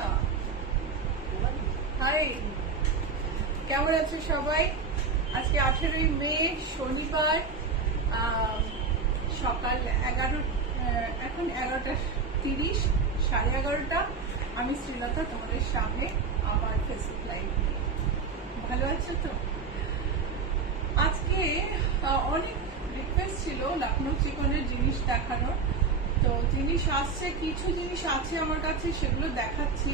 না। হাই, কেমন আছে সবাই? আজকে 18ই মে শনিবার, সকাল 11, এখন 11:30, 11:30। আমি শ্রীলতা তোমাদের সামনে আমার ফেসবুক লাইভ। ভালো আছো তো? আজকে অনেক রিকোয়েস্ট ছিল লখনৌ চিকনের জিনিস দেখানোর, তো জিনিস আসছে, কিছু জিনিস আছে আমার কাছে, সেগুলো দেখাচ্ছি।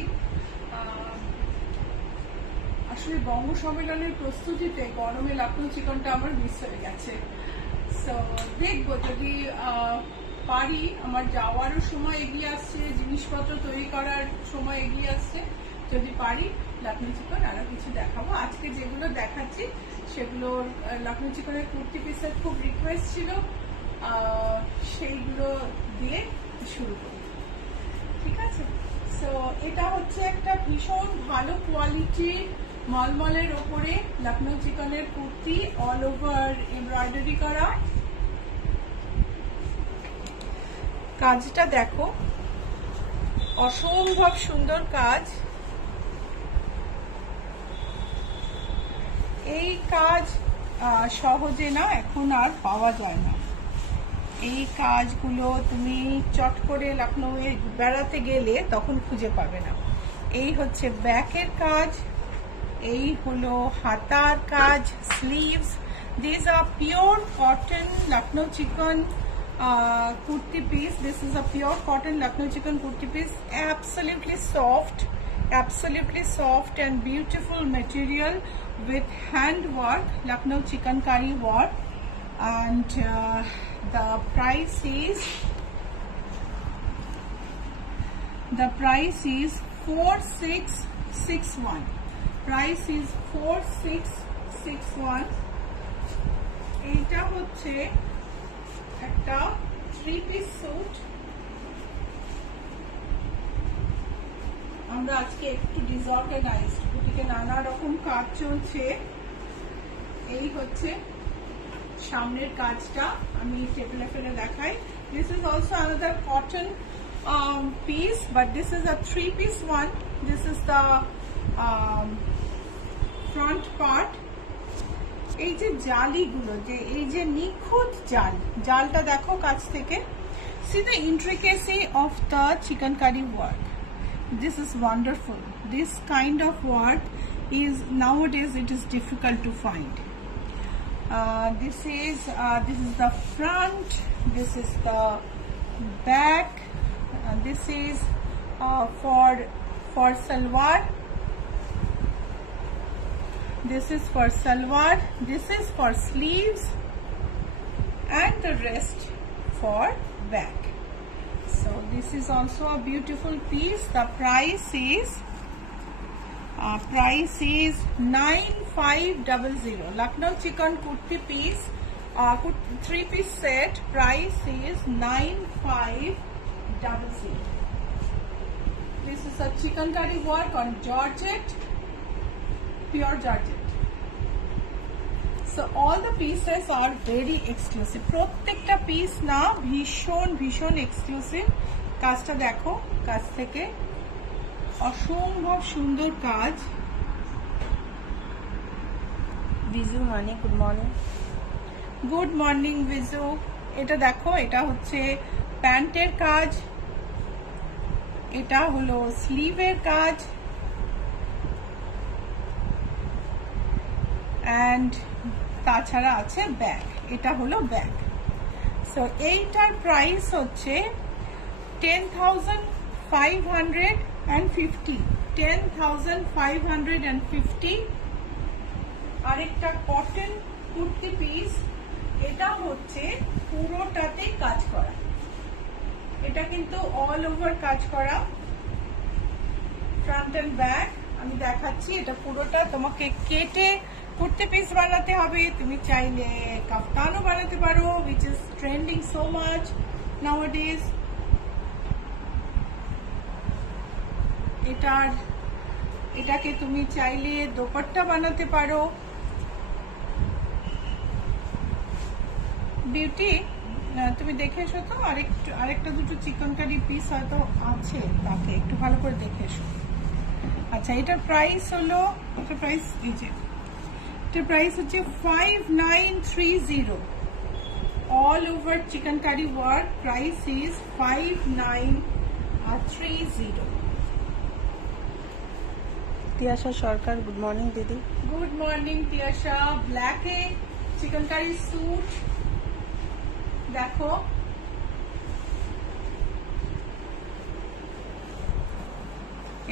আসলে বঙ্গ সম্মেলনের প্রস্তুতিতে গরমে লখনৌ চিকনটা আমার মিস হয়ে গেছে। সো দেখবো যদি পারি, আমার যাওয়ারও সময় এগিয়ে আসছে, জিনিসপত্র তৈরি করার সময় এগিয়ে আসছে, যদি পারি লখনৌ চিকন আরো কিছু দেখাবো। আজকে যেগুলো দেখাচ্ছি সেগুলো লখনৌ চিকনের কুর্তি পিসের খুব রিকোয়েস্ট ছিল, সেইগুলো দিয়ে শুরু করি, ঠিক আছে? সো এটা হচ্ছে একটা ভীষণ ভালো কোয়ালিটির মলমলের ওপরে লখনৌ চিকনের কুর্তি, অল ওভার এমব্রয়ডারি করা। কাজটা দেখো, অসম্ভব সুন্দর কাজ। এই কাজ সহজে না এখন আর পাওয়া যায় না। এই কাজগুলো তুমি চট করে লখনৌয়ে বেড়াতে গেলে তখন খুঁজে পাবে না। এই হচ্ছে ব্যাকের কাজ, এই হলো হাতার কাজ, sleeves. This are pure cotton Lucknow chikan kurti piece. This is a pure cotton Lucknow chicken kurti piece, absolutely soft and beautiful material with hand work, Lucknow chikankari work. And the price is 4661. Price is 4661. এটা হচ্ছে একটা 3-piece sweet. আমরা আজকে একটু disorganised, বুটিকে নানা রকম কাজ চলছে। এই হচ্ছে সামনের কাজটা, আমি টেবিলে ফেলে দেখাই। This is also another cotton piece, but this is a 3-piece one. This is the front part. এই যে জালিগুলো, যে এই যে নিখুঁত জালটা দেখো কাছ থেকে। See the intricacy of the chikankari work. This is wonderful. This kind of work is nowadays it is difficult to find. This is the front. This is the back. This is for salwar. This is for salwar, this is for sleeves, and the rest for back. So this is also a beautiful piece. The price is 9500. Lucknow chicken kurti piece, 3-piece set. Price is 9500. This is a chikankari work on georgette, pure georgette. So all the pieces are very exclusive. প্রত্যেকটা piece না ভীষণ exclusive. কাজটা দেখো কাছ থেকে, অসম্ভব সুন্দর কাজ। বিজু মানে গুড মর্নিং বিজু। এটা দেখো, এটা হচ্ছে প্যান্টের কাজ, এটা হলো স্লিভের কাজ, অ্যান্ড তাছাড়া আছে ব্যাক। এটা হলো ব্যাক। সো এইটার প্রাইস হচ্ছে 10,550। 10,550। আরেকটা কটন কুর্তি পিস, এটা হচ্ছে পুরোটাতে কাজ করা, এটা কিন্তু অল ওভার কাজ করা, ফ্রন্ট এন্ড ব্যাক। আমি দেখাচ্ছি, এটা পুরোটা তোমাকে কেটে কুর্তি পিস বানাতে হবে। তুমি চাইলে কাফতানও বানাতে পারো, which is trending so much nowadays. এটাকে তুমি চাইলে দোপাট্টা বানাতে পারো। বিউটি, তুমি দেখে এসো তো, আরেকটা দুটো চিকেন কারি পিস হয়তো আছে, তাকে একটু ভালো করে দেখে এসো। আচ্ছা, এটার প্রাইস হলো, এটার প্রাইস এই যে, এটার প্রাইস হচ্ছে 5930। All over chikankari work, price is 5930। Tiasha Sarkar, good morning দিদি। Good morning Tiasha. ব্ল্যাকে চিকেন কারি স্যুট দেখো,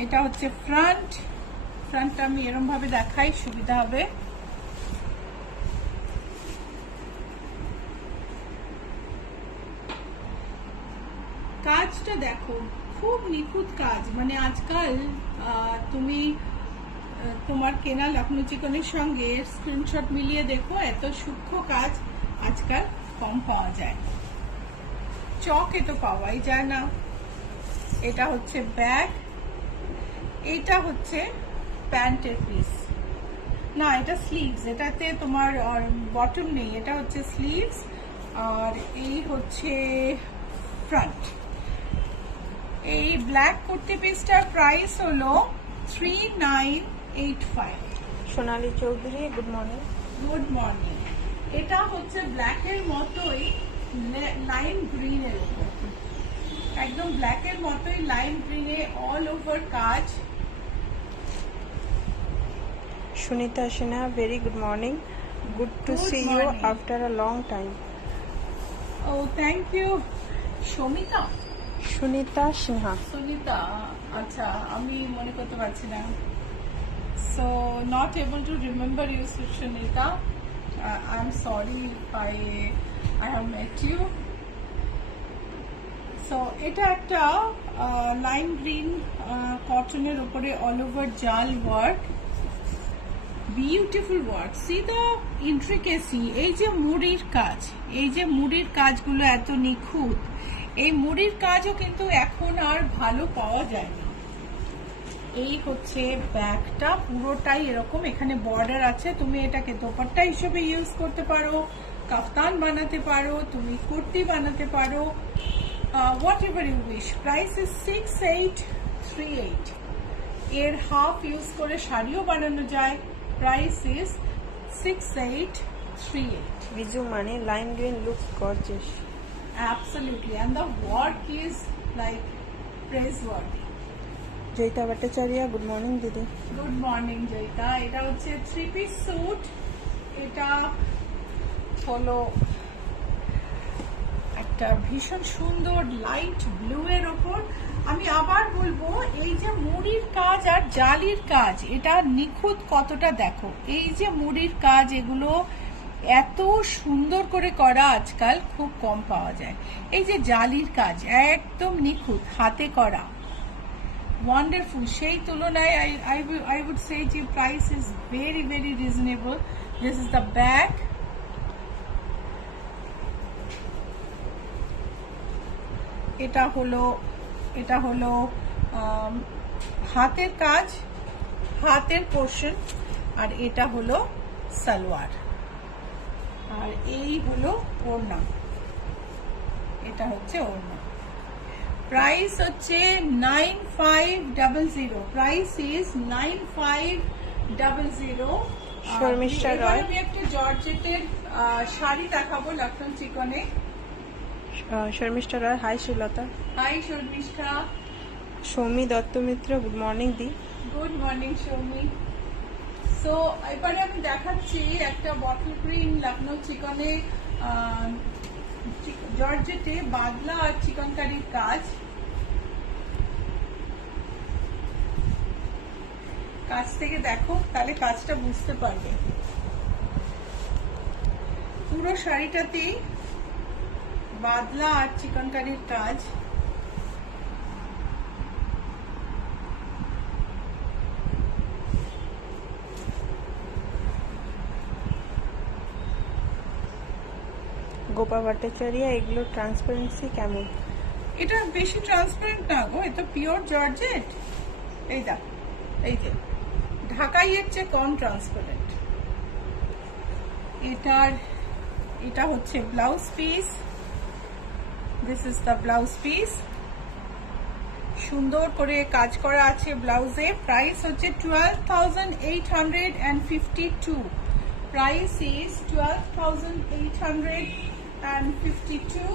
এটা হচ্ছে ফ্রন্টটা আমি এরকম ভাবে দেখাই, সুবিধা হবে। কাজটা দেখো, খুব নিখুঁত কাজ। মানে আজকাল তুমি তোমার কেনা লখনৌ চিকনের সঙ্গে স্ক্রিনশট মিলিয়ে দেখো, এত সূক্ষ্ম কাজ আজকাল কম পাওয়া যায়। চকে তো পাওয়াই যায় না। এটা হচ্ছে ব্যাগ, এটা হচ্ছে প্যান্টের পিস, না এটা স্লিভস, এটাতে তোমার বটম নেই, এটা হচ্ছে স্লিভস। আর এই হচ্ছে ফ্রন্ট। এই ব্ল্যাক কুর্তি পিসটার প্রাইস হলো 3985। Sonali Chowdhury, good morning. Good morning. এটা হচ্ছে ব্ল্যাকের মতোই লাইম গ্রিনের উপর, একদম ব্ল্যাকের মতোই লাইম গ্রিনে অল ওভার কাজ। Sunita Sinha, very good morning. Good to Good see you morning. After a long time. Oh thank you. Samita, Sunita Sinha. Sunita, আচ্ছা আমি মনে করতে পারছি না। So not able to remember you Sunita. I am sorry if I have met you. So এটা একটা lime green কটনের উপরে অল ওভার জাল work, beautiful work. See the intricacy. এই যে মুড়ির কাজ, এই যে মুড়ির কাজগুলো এত নিখুঁত, এই মুড়ির কাজও কিন্তু এখন আর ভালো পাওয়া যায় না। এই হচ্ছে ব্যাগটা, পুরোটাই এরকম, এখানে বর্ডার আছে। তুমি এটাকে দোপাট্টা হিসেবে ইউজ করতে পারো, কাফতান বানাতে পারো, তুমি কুর্তি বানাতে পারো, whatever you wish. Price is 6838। এর হাফ ইউজ করে শাড়িও বানানো যায়। Price is 6838। বিজু মানে lime green looks gorgeous. Absolutely, and the work is like praiseworthy. Joyita Bhattacharya, good morning দিদি। Good morning Joyita. এটা হচ্ছে 3 পিস স্যুট। এটা হলো একটা ভীষণ সুন্দর লাইট ব্লু এর ওপর। আমি আবার বলবো, এই যে মুড়ির কাজ আর জালির কাজ, এটা নিখুঁত কতটা দেখো। এই যে মুড়ির কাজ, এগুলো এত সুন্দর করে করা আজকাল খুব কম পাওয়া যায়। এই যে জালির কাজ একদম নিখুঁত, হাতে করা, ওয়ান্ডারফুল। সেই তুলনায় I would say যে price is very very reasonable. This is the bag. এটা হলো হাতের কাজ, হাতের পোর্শন, আর এটা হলো সালোয়ার, আর এই হলো ওড়না, এটা হচ্ছে ওড়না। প্রাইস হচ্ছে 9500। Price is 9500। শর্মিষ্ঠা রয়। আমি একটা জর্জেটের শাড়ি দেখাবো লখনৌ চিকনে। Sharmistha Roy, hi Sreelata. Hi Sharmistha. Soumi Dutta Mitra, good morning দি। Good morning Soumi. সো এবারে আমি দেখাচ্ছি একটা বটল গ্রিন লখনৌ চিকনে জর্জেটে বাদলা আর চিকনকারির কাজ। কাছ থেকে দেখো, তাহলে কাজটা বুঝতে পারবে। পুরো শাড়িটাতেই বাদলা আর চিকনকারির কাজ। গোপা ভট্টাচার্য, এগুলো ট্রান্সপারেন্সি কেমন? এটা বেশি ট্রান্সপারেন্ট না গো, এটা পিওর জর্জেট। এই দেখ, এই যে ঢাকাইয়ের চেয়ে কম ট্রান্সপারেন্ট। এটা হচ্ছে blouse piece. This is the blouse piece. সুন্দর করে কাজ করা আছে ব্লাউজে। প্রাইস হচ্ছে 12,852। Price is 12,852।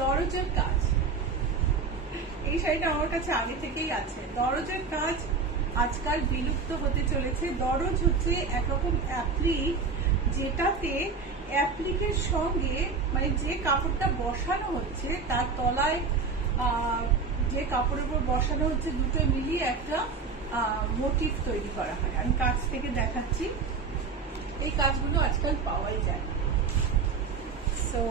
দরজের কাজ, এই শাড়িটা আমার কাছে আগে থেকেই আছে। দরজের কাজ আজকাল বিলুপ্ত হতে চলেছে। দরজ হচ্ছে একরকম অ্যাপ্লিক, যেটাতে অ্যাপ্লিকের সঙ্গে মানে যে কাপড়টা বসানো হচ্ছে তার তলায় যে কাপড়ের উপর বসানো হচ্ছে দুটো মিলিয়ে একটা মোটিভ তৈরি করা হয়। আমি কাছ থেকে দেখাচ্ছি, এই কাজগুলো আজকাল পাওয়াই যায়। সো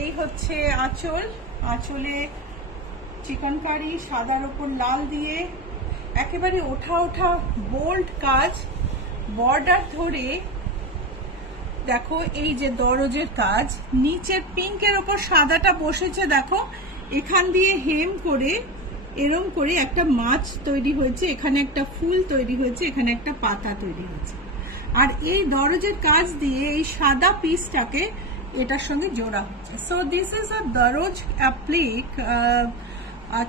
এই হচ্ছে আঁচল। আঁচলে চিকনকারি সাদার ওপর লাল দিয়ে একেবারে ওঠা ওঠা বোল্ড কাজ। বর্ডার ধরে দেখো এই যে দরজের কাজ, নিচের পিঙ্কের ওপর সাদাটা বসেছে। দেখো এখান দিয়ে হেম করে এরম করে একটা মাছ তৈরি হয়েছে, এখানে একটা ফুল তৈরি হয়েছে, এখানে একটা পাতা তৈরি হয়েছে। আর এই দরজের কাজ দিয়ে এই সাদা পিসটাকে এটার সঙ্গে জোড়া হচ্ছে। সো দিস ইজ আ দরজ applique,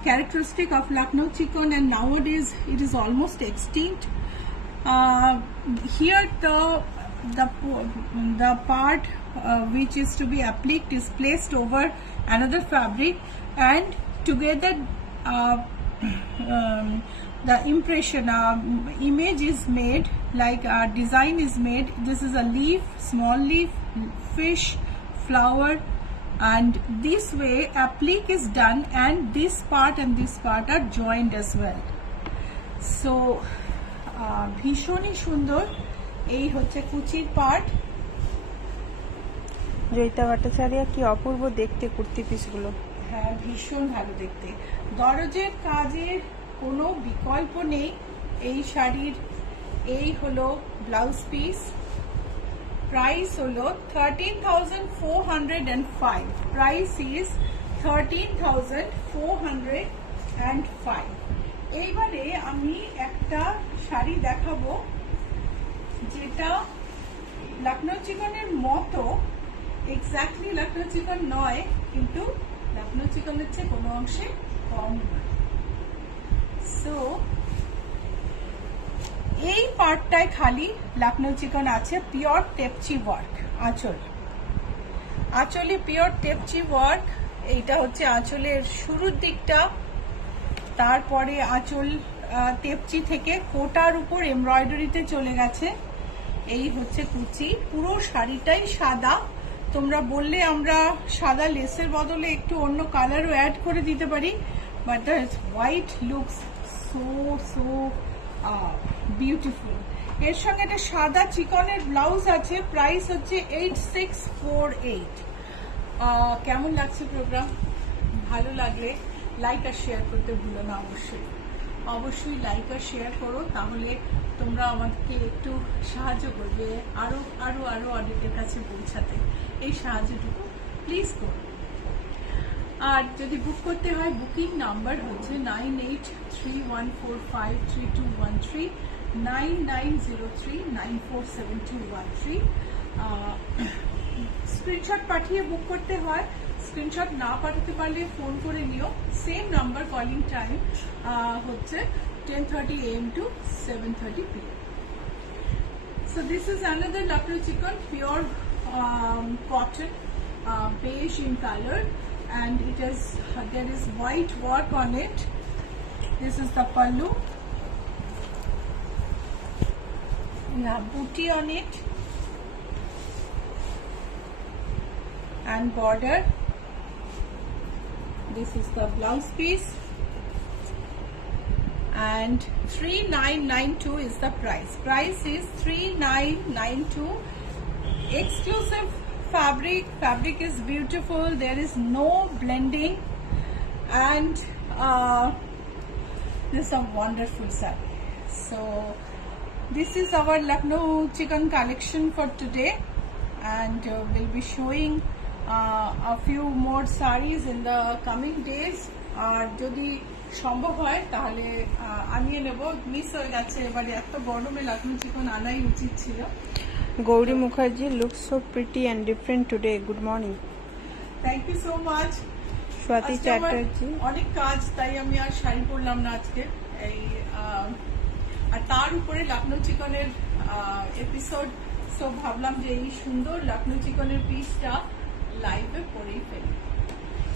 characteristic of Lucknow chicken, and nowadays it is almost extinct. Here the part which is to be appliqued is placed over another fabric, and together the impression image is made, like design is made. This is a leaf, small leaf, fish, flower, and this way applique is done, and this part and this part are joined as well. So ভীষণই সুন্দর। এই হচ্ছে কুচির part. Joyita Bhattacharya, কি অপূর্ব দেখতে কুর্তি পিসগুলো। হ্যাঁ, ভীষণ ভালো দেখতে। দরজের কাজের কোনো বিকল্প নেই এই শাড়ির। এই হলো ব্লাউজ পিস। প্রাইস হলো 13,405। Price is 13,405। এইবারে আমি একটা শাড়ি দেখাবো যেটা লখনৌ চিকনের মতো, এক্স্যাক্টলি লখনৌ চিকন নয়, কিন্তু লখনৌ চিকনের চেয়ে কোনো অংশে কম নয়। সো এই পার্টটায় খালি লখনৌ চিকন আছে, পিওর টেপচি ওয়ার্ক। আঁচলে পিওর টেপচি ওয়ার্ক। এইটা হচ্ছে আঁচলের শুরুর দিকটা। তারপরে আঁচল টেপচি থেকে কোটার উপর এমব্রয়ডারিতে চলে গেছে। এই হচ্ছে কুচি। পুরো শাড়িটাই সাদা। তোমরা বললে আমরা সাদা লেসের বদলে একটু অন্য কালারও অ্যাড করে দিতে পারি, but the white looks so beautiful. এর সঙ্গে একটা সাদা চিকনের ব্লাউজ আছে। প্রাইস হচ্ছে 8648। কেমন লাগছে প্রোগ্রাম? ভালো লাগলে লাইক আর শেয়ার করতে ভুলো না। অবশ্যই লাইক আর শেয়ার করো, তাহলে তোমরা আমাকে একটু সাহায্য করবে আরো আরো আরো অডিটের কাছে পৌঁছাতে। এই সাহায্যটুকু প্লিজ করো। আর যদি বুক করতে হয়, বুকিং নাম্বার হচ্ছে 9831453213, 9903947213। স্ক্রিনশট পাঠিয়ে বুক করতে হয়। স্ক্রিনশট না পাঠাতে পারলে ফোন করে নিও। সেম নাম্বার, কলিং টাইম হচ্ছে 10:30 AM to 7:30 PM. So this is another Lucknow chicken, pure cotton, beige in color, and there is white work on it. This is the pallu. We have booty on it and border. This is the blouse piece, and 3992 is the price. Price is 3992. Exclusive fabric is beautiful. There is no blending, and this is a wonderful saree. So this is our Lucknow chicken collection for today, and we'll be showing a few more sarees in the coming days. আর যদি সম্ভব হয় তাহলে আনিয়ে নেব। Miss হয়ে যাচ্ছে এবারে, এত গরমে লখনৌ চিকন আনাই উচিত ছিল। Gauri Mukherjee, looks so pretty and different today. Good morning. Thank you so much. Swati Chatterjee. অনেক কাজ, তাই আমি আর শাড়ি পরলাম না আজকে। এই আর তার উপরে লখনৌ চিকনের এপিসোড, সো ভাবলাম যে এই সুন্দর লখনৌ চিকনের পিসটা লাইভে পরেই ফেলি।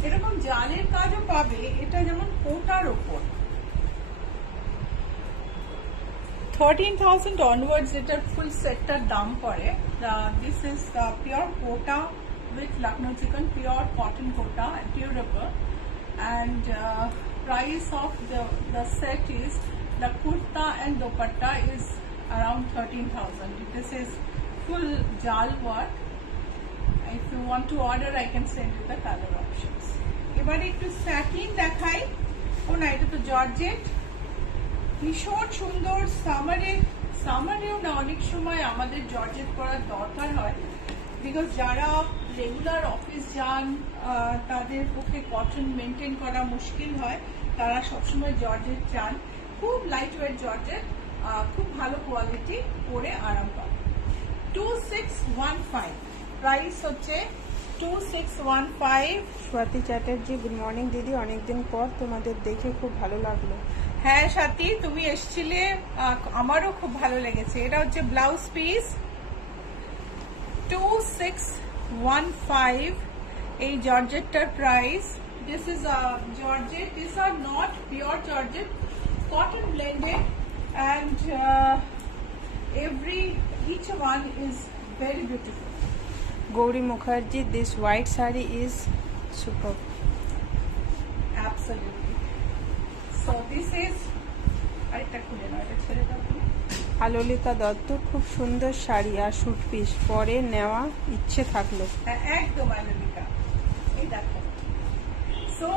এরকম জালের কাজও পাবে, এটা যেমন কোটার ওপর 13,000 onwards এটার ফুল সেটটার দাম পড়ে। This is pure Kota with Lucknow chicken, pure cotton kota, durable, and price of the set is the kurta and dupatta is around 13,000. This is full jal work. If you want to order, I can send you the color options. এবারে একটু satin দেখাই। ও না, এটা তো georgette, ভীষণ সুন্দর। সামারেও না অনেক সময় আমাদের জর্জেট পরার দরকার হয়, বিকজ যারা রেগুলার অফিস যান তাদের পক্ষে কটন মেনটেন করা মুশকিল হয়, তারা সবসময় জর্জেট চান। খুব লাইট ওয়েট জর্জেট, খুব ভালো কোয়ালিটি, পরে আরাম পাবে। 2615 প্রাইস হচ্ছে 2615। স্বাতি চ্যাটার্জি, গুড মর্নিং দিদি, অনেকদিন পর তোমাদের দেখে খুব ভালো লাগলো। হ্যাঁ স্বাতি, তুমি এসেছিলে, আমারও খুব ভালো লেগেছে। এটা হচ্ছে ব্লাউজ পিস, 2615 এই জর্জেটটার price. This is georgette, this are not pure georgette, cotton blended, and each one is very beautiful. Gouri Mukherjee, this white sari is super. Absolutely. So this is, আরেকটা খুলে নাও, এটা ছেড়ে দাও তুমি। আলোলিকা দত্ত, খুব সুন্দর শাড়ি আর শুট পিস, পরে নেওয়া ইচ্ছে থাকলো। একদম আলোলিকা, এই দেখো। So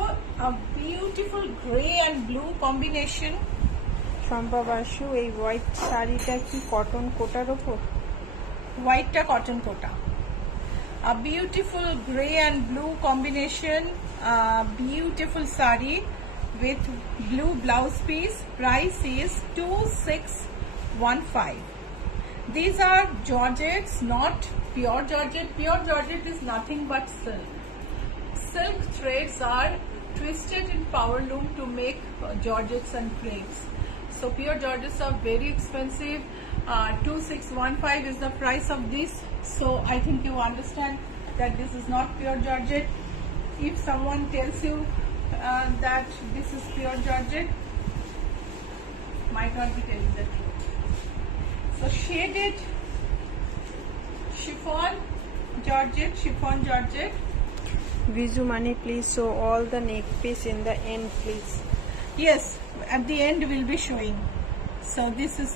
a beautiful grey and blue combination. Shampa Basu, এই হোয়াইট শাড়িটা কি কটন কোটার ওপর? হোয়াইটটা cotton Kota. A beautiful grey and blue combination, beautiful sari with blue blouse piece. Price is 2615. These are georgettes, not pure georgette. Pure georgette is nothing but silk. Silk threads are twisted in power loom to make georgettes and crepes. So pure georgettes are very expensive. 2615 is the price of this. So I think you understand that this is not pure georgette. If someone tells you that this is pure georgette, might not be telling the truth. So shaded chiffon georgette. Viju Mani, please show all the neck piece in the end, please. Yes, at the end we'll be showing. So this is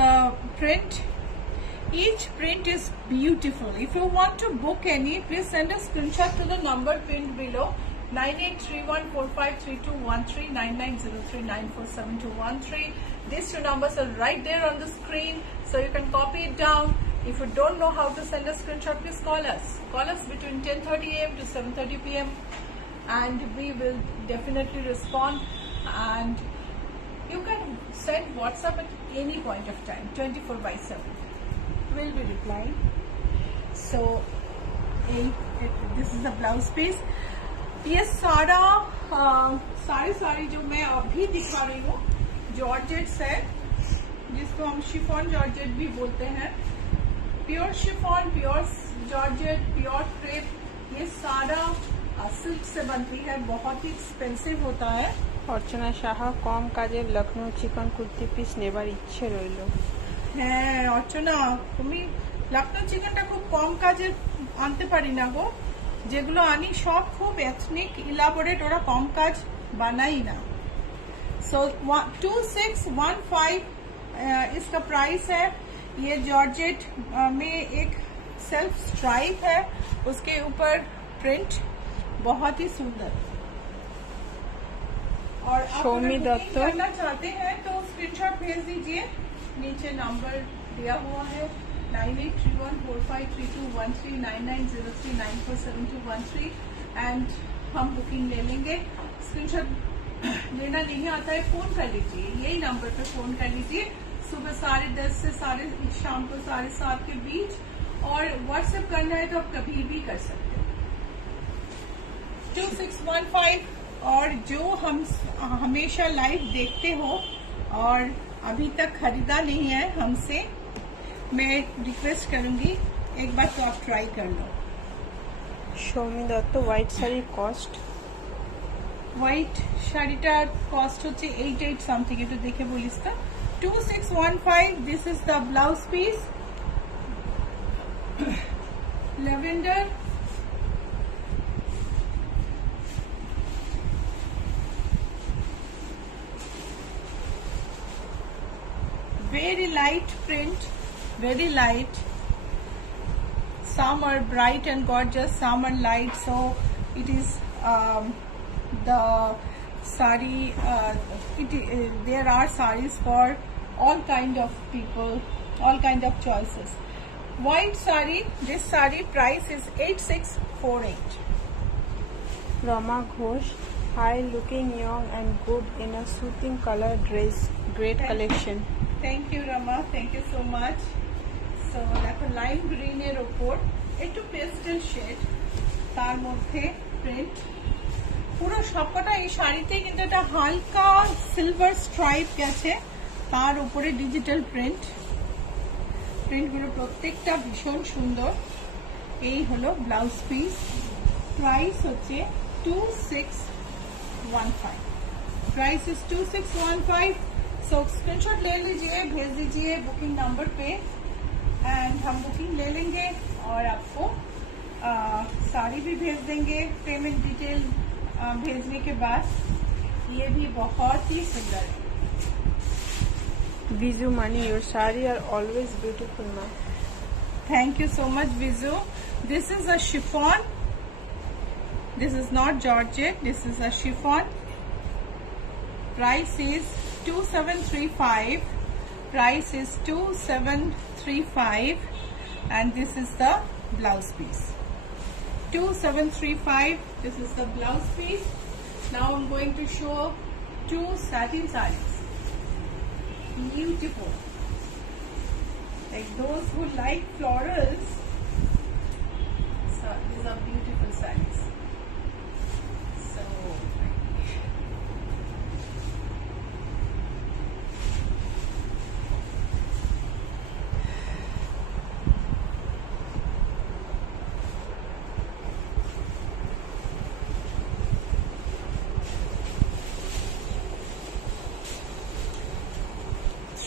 the print. Each print is beautiful. If you want to book any, please send a screenshot to the number pinned below, 9831453213, 9903947213. These two numbers are right there on the screen, so you can copy it down. If you don't know how to send a screenshot, please call us. Call us between 10:30 a.m. to 7:30 p.m. and we will definitely respond. And you can send WhatsApp at any point of time, 24/7. We'll be replying. So this is the blouse piece. ये सारी जो मैं अभी दिखा रही हूँ georgettes है, जिसको हम शिफॉन जॉर्जेट भी बोलते हैं। Pure chiffon, pure georgette, pure crepe, ये सारा सिल्क से बनती है, बहुत ही एक्सपेंसिव होता है। অর্চনা সাহা, কম কাজের লখনৌ চিকন কুর্তি পিস নেবার ইচ্ছে রইল। হ্যাঁ অর্চনা, তুমি লখনৌ চিকেনটা খুব কম কাজের আনতে পারি না গো, যেগুলো আনি সব খুব এথনিক ইলাবোরেট, ওরা কম কাজ বানাই না। सो 2615 इसका प्राइस है। ये जॉर्जेट में एक सेल्फ स्ट्राइप है, उसके ऊपर प्रिंट बहुत ही सुंदर। और आप बुकिंग करना चाहते हैं तो स्क्रीनशॉट भेज दीजिए, नीचे नंबर दिया हुआ है 9831453213, 9903947213 एंड हम बुकिंग ले लेंगे। स्क्रीनशॉट लेना नहीं आता है, फोन कर लीजिए, यही नंबर पे फोन कर लीजिए सुबह 10:30 से शाम को 7:30 के बीच, और व्हाट्सएप करना है तो आप कभी भी कर सकते हैं। 2615। और जो हम हमेशा लाइव देखते हो और अभी तक खरीदा नहीं है हमसे, मैं रिक्वेस्ट करूंगी एक बार तो आप ट्राई कर लो। সৌমি দত্ত হোয়াইট শাড়ির কস্ট। হোয়াইট শাড়িটার কস্ট হচ্ছে 88 সামথিং, একটু দেখে বলিস তো। 2615। This is the blouse piece, lavender. Very light print, very light. Some are bright and gorgeous, some are light. So it is the sari. There are saris for all kind of people, all kind of choices. White sari. This sari price is 8648. Rama Ghosh, hi looking young and good in a suiting colour dress, great collection. Thank you Rama, thank you so much. So দেখো lime গ্রিনের ওপর একটু pastel shade, তার মধ্যে print পুরো সবকটা। এই শাড়িতে কিন্তু একটা হালকা সিলভার স্ট্রাইপ গেছে, তার উপরে ডিজিটাল প্রিন্ট। প্রিন্টগুলো প্রত্যেকটা ভীষণ সুন্দর। এই হলো ব্লাউজ পিস। প্রাইস হচ্ছে 2615। Price is 2615। सो स्क्रीनशॉट ले लीजिए, भेज दीजिए बुकिंग नंबर पे एंड हम बुकिंग ले लेंगे और आपको साड़ी भी भेज देंगे पेमेंट डिटेल भेजने के बाद। ये भी बहुत ही सुंदर है। Vizu Mani, your saree are always beautiful, ma'am. Thank you so much, Vizu. This is a chiffon. This is not georgette. This is a chiffon. Price is 2735. Price is 2735, and this is the blouse piece. 2735. This is the blouse piece. Now I'm going to show two satin sarees. Beautiful. Like those who like florals, so these are beautiful sarees. So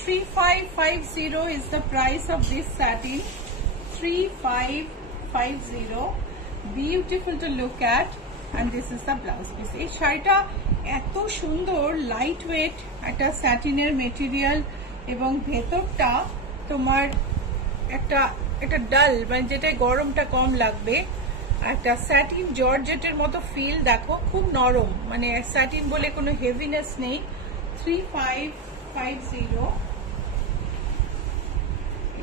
$3550 is the price of this satin. 3550. Beautiful to look at, and this is the blouse piece. এই শাড়িটা এত সুন্দর, light weight একটা স্যাটিনের material, এবং ভেতরটা তোমার একটা ডাল, মানে যেটা গরমটা কম লাগবে, একটা স্যাটিন জর্জেটের মতো ফিল। দেখো খুব নরম, মানে স্যাটিন বলে কোনো হেভিনেস নেই। 3550।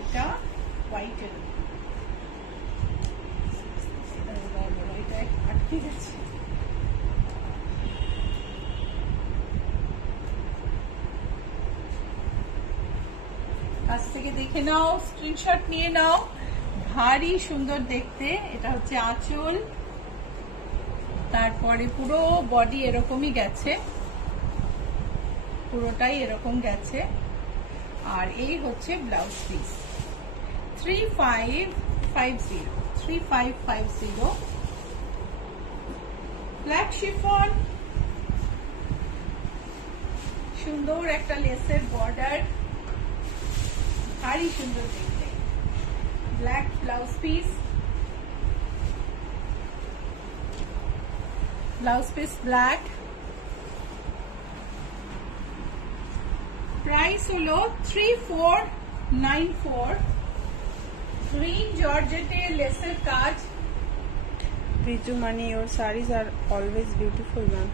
এটা হোয়াইটের আটকে গেছে। কাছ থেকে দেখে নাও, স্ক্রিনশট নিয়ে নাও। ভারী সুন্দর দেখতে। এটা হচ্ছে আঁচল, তারপরে পুরো বডি এরকমই গেছে, পুরোটাই এরকম গেছে। আর এই হচ্ছে ব্লাউজ পিস। 3550। ব্ল্যাক শিফন, সুন্দর একটা লেসের বর্ডার, ভারী সুন্দর দেখতে। Black blouse piece, blouse piece black. Price হলো 3494। গ্রিন জর্জেটে লেসের কাজ। Vizu Mani, your sarees are always beautiful, ma'am.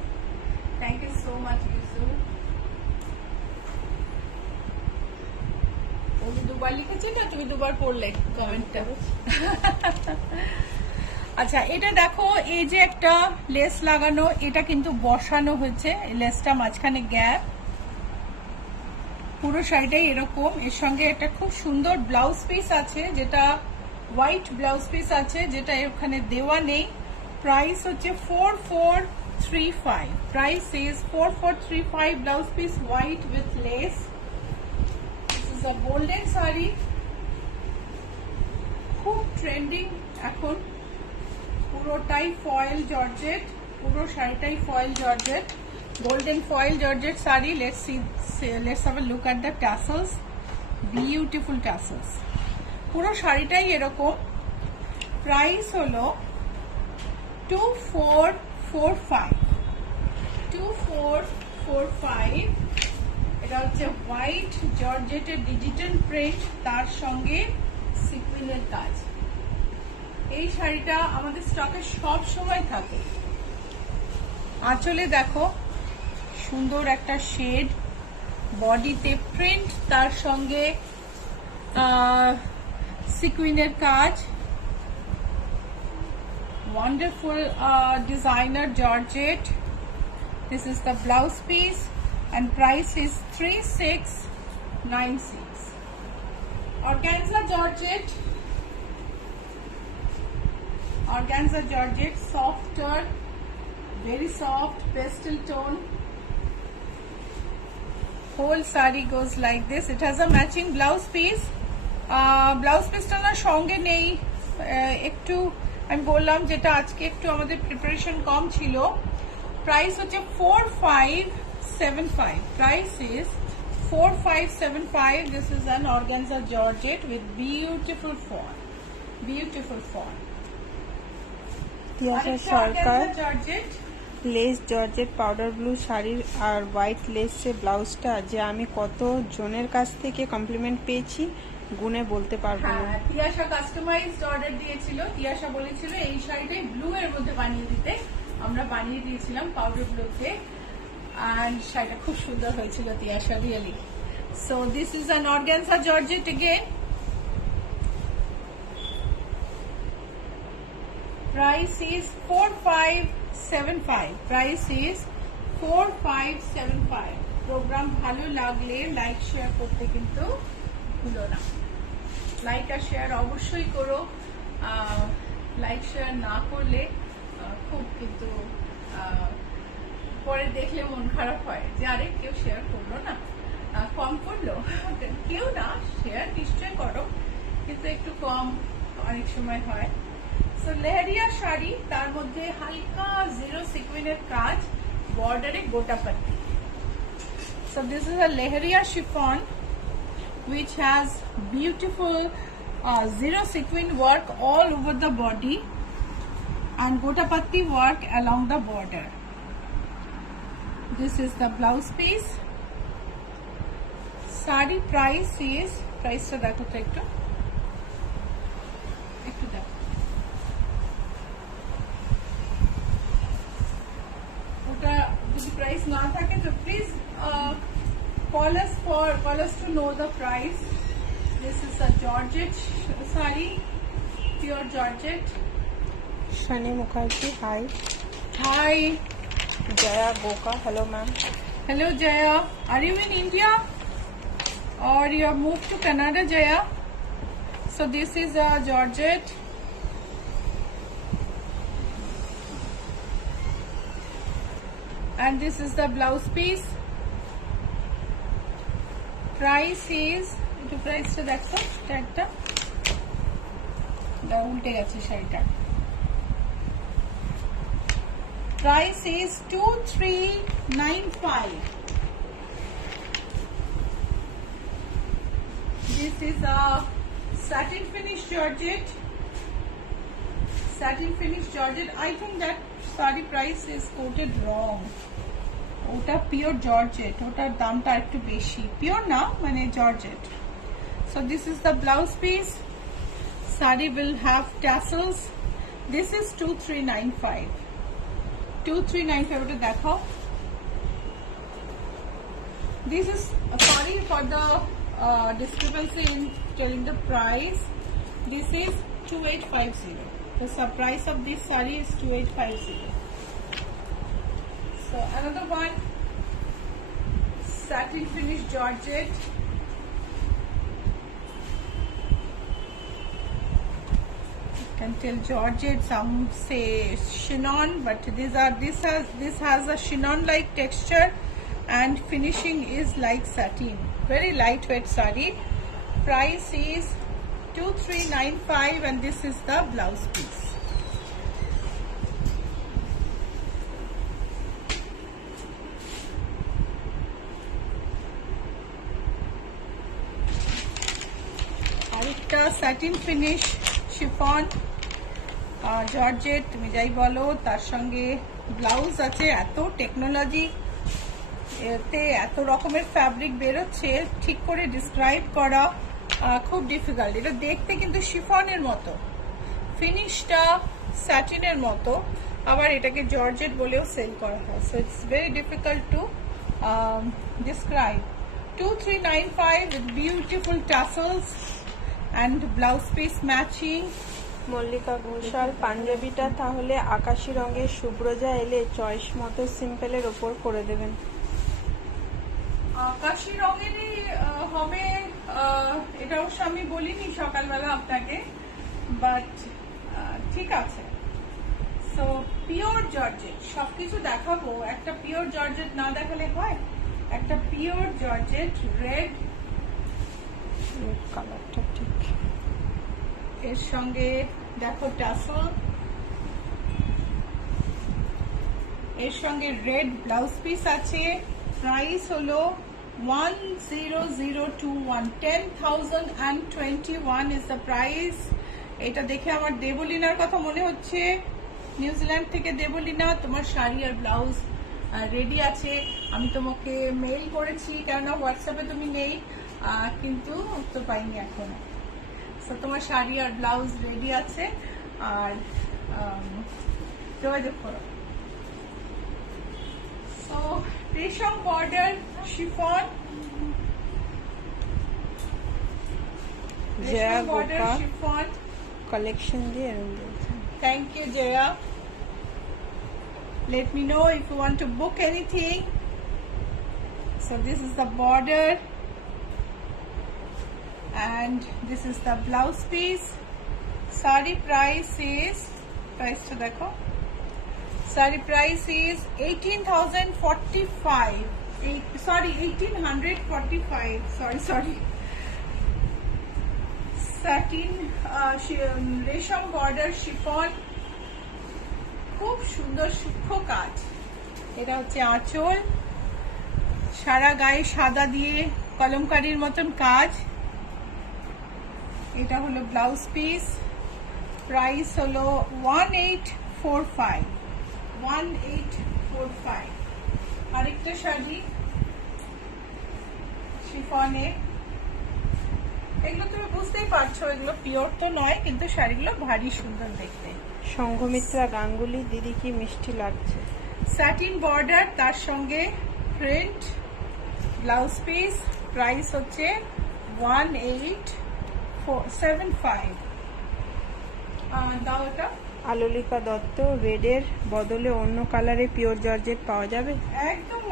Thank you so much ইউসু। উনি দুবার লিখেছে না, তুমি দুবার পড়লে কমেন্টটা। আচ্ছা, এটা দেখো, এই যে একটা লেস লাগানো, এটা কিন্তু বসানো হয়েছে। লেসটা মাঝখানে গ্যাপ, পুরো শাড়িটাই এরকম। এর সঙ্গে একটা খুব সুন্দর ব্লাউজ পিস আছে, যেটা হোয়াইট ব্লাউজ পিস আছে, যেটা ওখানে দেওয়া নেই। প্রাইস হচ্ছে 4435, price is 4435, blouse piece white with lace. This is a golden sari, খুব ট্রেন্ডিং এখন, পুরোটাই ফয়েল জর্জেট, পুরো শাড়িটাই foil georgette, golden foil georgette sari. Let's have a look at the tassels, beautiful tassels, পুরো শাড়িটাই এরকম। প্রাইস হলো 2445, 2445। এটা হচ্ছে হোয়াইট জর্জেটের ডিজিটাল প্রিন্ট, তার সঙ্গে সিকুইনের কাজ। এই শাড়িটা আমাদের স্টকে সব সময় থাকে। আঁচলে দেখো সুন্দর একটা শেড, বডিতে প্রিন্ট, তার সঙ্গে সিকুইনের কাজ, wonderful designer georgette. This is the blouse piece and price is 3696. Organza georgette, organza georgette, softer, very soft pastel tone. Whole saree goes like this. It has a matching blouse piece. Blouse piece টা না সঙ্গে নেই, একটু আমি বললাম যেটা আজকে একটু আমাদের প্রিপারেশন কম ছিল। প্রাইস হচ্ছে 4575, price is 4575. This is an organza georgette with beautiful fawn, beautiful fawn. Tiasha Sarkar lace georgette powder blue শাড়ির আর হোয়াইট লেসে ব্লাউজটা যে আমি কত জনের কাছ থেকে কমপ্লিমেন্ট পেয়েছি গুনে বলতে পারবো না। তিয়াশা কাস্টমাইজড অর্ডার দিয়েছিল, তিয়াশা বলেছিল এই শাড়িটাই ব্লু এর মধ্যে বানিয়ে দিতে, আমরা বানিয়ে দিয়েছিলাম পাউডার ব্লুতে, and শাড়িটা খুব সুন্দর হয়েছিল Tiyasha, really. So this is an organza georgette again. Price is 4575, price is 4575. Programme ভালো লাগলে লাইক শেয়ার করতে কিন্তু ভুলো না, লাইক আর শেয়ার অবশ্যই করো। লাইক শেয়ার না করলে খুব কিন্তু পরে দেখলে মন খারাপ হয় যে আরে কেউ শেয়ার করলো না, কম করলো, কেউ না, শেয়ার নিশ্চয় করো, কিন্তু একটু কম অনেক সময় হয়। সো লেহেরিয়া শাড়ি, তার মধ্যে হালকা জিরো সিকুইনের কাজ, বর্ডারে গোটা পাত্তি। So this is a leheriya chiffon which has beautiful zero sequin work all over the body and gotapatti work along the border. This is the blouse piece. Sari price is, price ta dekho to ekটু dekho, ota jodi price na thake to please call us to know the price. This is a georgette saree, pure georgette. Shani Mukherjee, hi. Hi. Jaya Goka, hello ma'am. Hello Jaya, are you in India or you have moved to Canada, Jaya? So this is a georgette, and this is the blouse piece. Price is, একটু প্রাইসটা দেখো, ট্যাগটা উল্টে গেছে শাড়িটা। Price is 2395. This is a satin finish georgette. Satin finish georgette. I think that saree price is quoted wrong. ওটা pure georgette, ওটার দামটা একটু বেশি, পিওর না মানে georgette. So this is the blouse piece. Saree will have tassels. This is 2395. 2395 ওটা দেখো। This is sorry for the discrepancy in telling the price. This is 2850. The price of this saree is 2850. So another one, satin finish georgette. can tell Georgette, some say chignon, but this has a chignon like texture and finishing is like satin. Very lightweight sari. Price is 2395 and this is the blouse piece. আরেকটা satin finish chiffon georgette তুমি যাই বলো, তার সঙ্গে blouse আছে। এত technology, এতে এত রকমের ফ্যাব্রিক বেরোচ্ছে, ঠিক করে ডিসক্রাইব করা খুব ডিফিকাল্ট। এটা দেখতে কিন্তু শিফনের মতো, ফিনিশটা স্যাটিনের মতো, আবার এটাকে জর্জেট বলেও সেল করা হয়। So it's very difficult to describe. 2395 with beautiful tassels and blouse piece matching. Mallika Ghoshal, পাঞ্জাবিটা তাহলে আকাশি রঙের শুভ্রজা এলে চয়েস মতো সিম্পলের ওপর করে দেবেন। আকাশি রঙেরই হবে, এটা অবশ্য আমি বলিনি সকালবেলা আপনাকে, বাট ঠিক আছে। সো পিওর জর্জেট সবকিছু দেখাবো, একটা পিওর জর্জেট না দেখালে হয়? একটা পিওর জর্জেট রেড কালারটা ঠিক, এর সঙ্গে দেখো টাসল, এর সঙ্গে রেড ব্লাউজ পিস আছে। প্রাইস হলো 10021, 10,021 is the price. এটা দেখে আমার দেবলিনার কথা মনে হচ্ছে, নিউজিল্যান্ড থেকে দেবলিনা, তোমার শাড়ি আর ব্লাউজ রেডি আছে। আমি তোমাকে মেইল করেছি, কেননা হোয়াটসঅ্যাপে তুমি নেই, কিন্তু উত্তর পাইনি এখনো। তো তোমার শাড়ি আর ব্লাউজ রেডি আছে, আর যোগাযোগ করো। সো রেশম border chiffon, Jaya border Gopa chiffon. Collection দিয়ে এরকম দিয়েছে। Thank you, Jaya. Let me know if you want to book anything. So this is the border and this is the blouse piece. Sari price is, price to dekho, sari price is 18,045. 1845. Sorry. Satin রেশম border chiffon, খুব সুন্দর সূক্ষ্ম কাজ। এটা হচ্ছে আঁচল, সারা গায়ে সাদা দিয়ে কলমকারীর মতন কাজ। এটা হলো ব্লাউজ পিস, প্রাইস হলো 1845। 1845। আরেকটা শাড়ি শিফনে, এগুলো তুমি বুঝতেই পারছো, এগুলো পিওর তো নয়, কিন্তু শাড়িগুলো ভারী সুন্দর দেখতে। সংঘমিত্রা গাঙ্গুলি, দিদি কি মিষ্টি লাগছে। স্যাটিন বর্ডার, তার সঙ্গে প্রিন্ট, ব্লাউজ পিস, প্রাইস হচ্ছে 1875। দাও এটা। আলোলিকা দত্ত, রেডের বদলে অন্য কালারে পিওর জর্জেট পাওয়া যাবে? একদম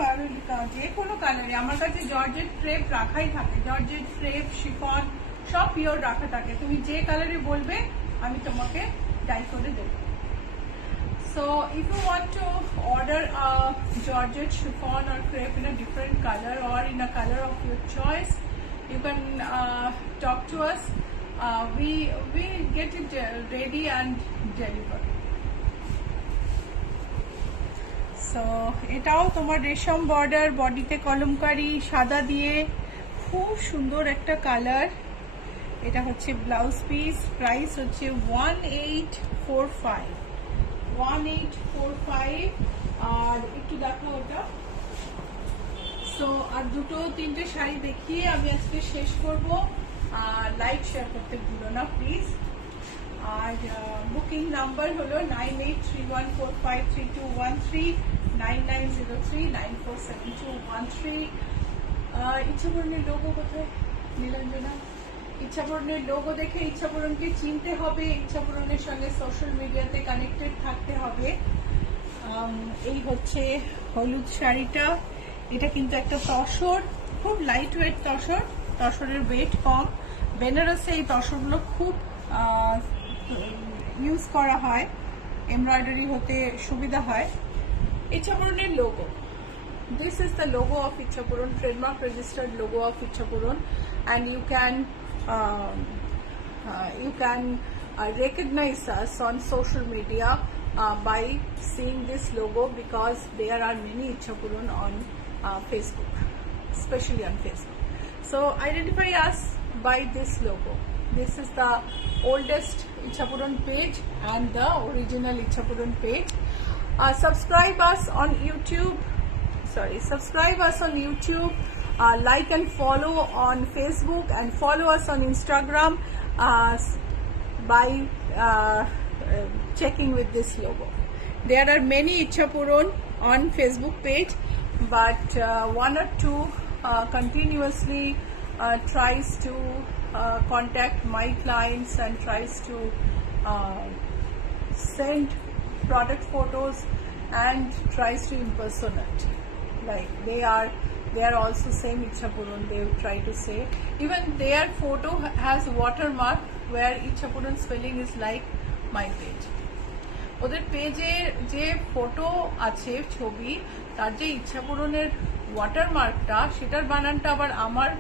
যে কোনো কালারে, আমার কাছে জর্জেট ক্রেপ রাখাই থাকে, জর্জেট ক্রেপ শিফন সব পিওর রাখা থাকে। তুমি যে কালারে বলবে আমি তোমাকে ডাই করে দেবো। So if you want to order a Georgette chiffon or crepe in a different color or in a color of your choice, you can talk to us. We get it ready and deliver. So এটাও তোমার রেশম border, বডিতে কলমকারি সাদা দিয়ে, খুব সুন্দর একটা colour. এটা হচ্ছে ব্লাউজ পিস, প্রাইস হচ্ছে 1845। 1845। আর একটু দেখো ওটা। সো আর দুটো তিনটে শাড়ি দেখিয়ে আমি আজকে শেষ করব। আর লাইক শেয়ার করতে ভুলো না প্লিজ। আর বুকিং নাম্বার হলো 9831453213, 9903947213। ইচ্ছাপূরণের লোগো কোথায় নীলাঞ্জনা? ইচ্ছাপূরণের লোগো দেখে ইচ্ছাপূরণকে চিনতে হবে, ইচ্ছাপূরণের সঙ্গে সোশ্যাল মিডিয়াতে কানেক্টেড থাকতে হবে। এই হচ্ছে হলুদ শাড়িটা, এটা কিন্তু একটা তসর, খুব লাইট ওয়েট তসর, তসরের ওয়েট কম। বেনারসে এই তসরগুলো খুব ইউজ করা হয়, এমব্রয়ডারি হতে সুবিধা হয়। ইচ্ছাপূরণের logo, this is the logo of Ichhapuran, trademark registered logo of Ichhapuran, and you can recognize us on social media by seeing this logo, because there are many Ichhapuran on Facebook, especially on Facebook. So identify us by this logo. This is the oldest Ichhapuran page and the original Ichhapuran page. Subscribe us on YouTube. Like and follow on Facebook, and follow us on Instagram by checking with this logo. There are many Ichhapuran on Facebook page, but one or two continuously tries to contact my clients and tries to send product photos and tries to impersonate. Like they are also same Ichhapuran, they try to say. Even their photo has watermark where Ichhapuran spelling is like my page. ওদের পেজে যে photo আছে, ছবি, তার যে ইচ্ছাপূরণের ওয়াটারমার্কটা, সেটার বানানটা আবার আমার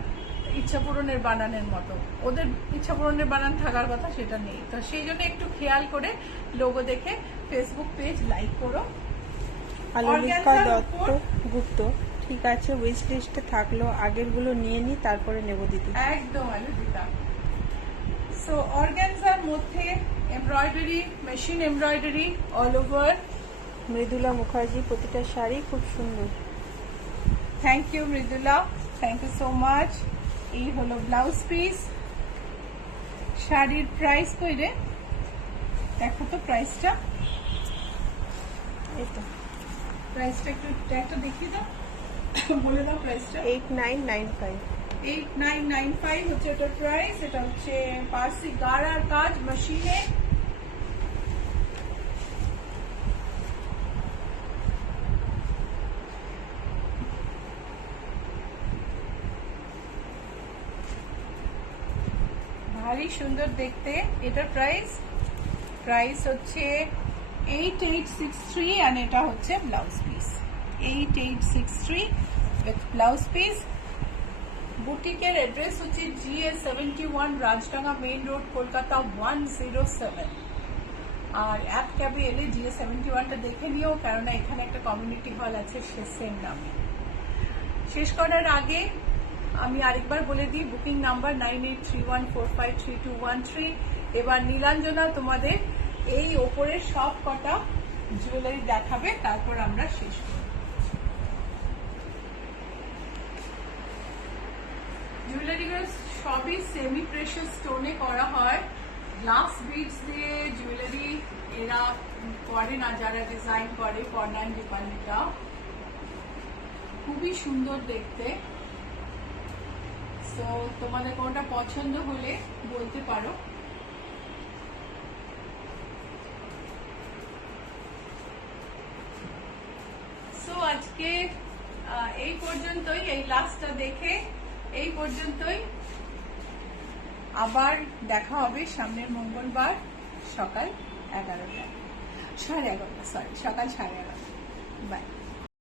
ইচ্ছাপূরণের বানানের মতো। ওদের ইচ্ছাপূরণের বানান থাকার কথা সেটা নেই। তো সেই জন্য একটু খেয়াল করে লোগো দেখে ফেসবুক পেজ লাইক করো। আলোলিকা দত্ত গুপ্ত, ঠিক আছে, উইশ লিস্টে থাকলো, আগেরগুলো নিয়ে নি, তারপরে নেব দিদি। একদম আলোলিকা। সো অর্গানজার মধ্যে embroidery, machine embroidery all over. Mridula Mukherjee, প্রতিটা শাড়ি খুব সুন্দর। Thank you Mridula, thank you so much. এই হলো ব্লাউজ পিস। শাড়ির প্রাইস কই রে, দেখো তো প্রাইসটা। এই তো প্রাইসটা একটু দেখিয়ে দাও, বলে দাও প্রাইসটা। 8995। 8995 হচ্ছে এটার প্রাইস। এটা হচ্ছে পার্সি গাড়ার কাজ মেশিনে। ভারী সুন্দর দেখতে। এটার প্রাইস হচ্ছে 8863, আর এটা হচ্ছে blouse piece 8863 with blouse piece. বুটিকের অ্যাড্রেস হচ্ছে GA71, Rajdanga main road, Kolkata 107। আর অ্যাপ ক্যাবে এলে GA71টা দেখে নিও, কেননা এখানে একটা কমিউনিটি হল আছে সে সেম নামে। শেষ করার আগে আমি আরেকবার বলে দিই, বুকিং নাম্বার 9831453213। এবার নীলাঞ্জনা তোমাদের এই ওপরের সব কটা জুয়েলারি দেখাবে, তারপর আমরা শেষ করব। জুয়েলারিগুলো সবই সেমি প্রেশাস স্টোনে করা হয়। গ্লাস বিডস দিয়ে জুয়েলারি এরা করে না, যারা ডিজাইন করে ফরনান ডিপান্ডিটা। খুবই সুন্দর দেখতে। তো তোমাদের কোনটা পছন্দ হলে বলতে পারো। সো আজকে এই পর্যন্তই, এই লাস্টটা দেখে এই পর্যন্তই। আবার দেখা হবে সামনের মঙ্গলবার সকাল 11টায়, সকাল 11:30। বাই।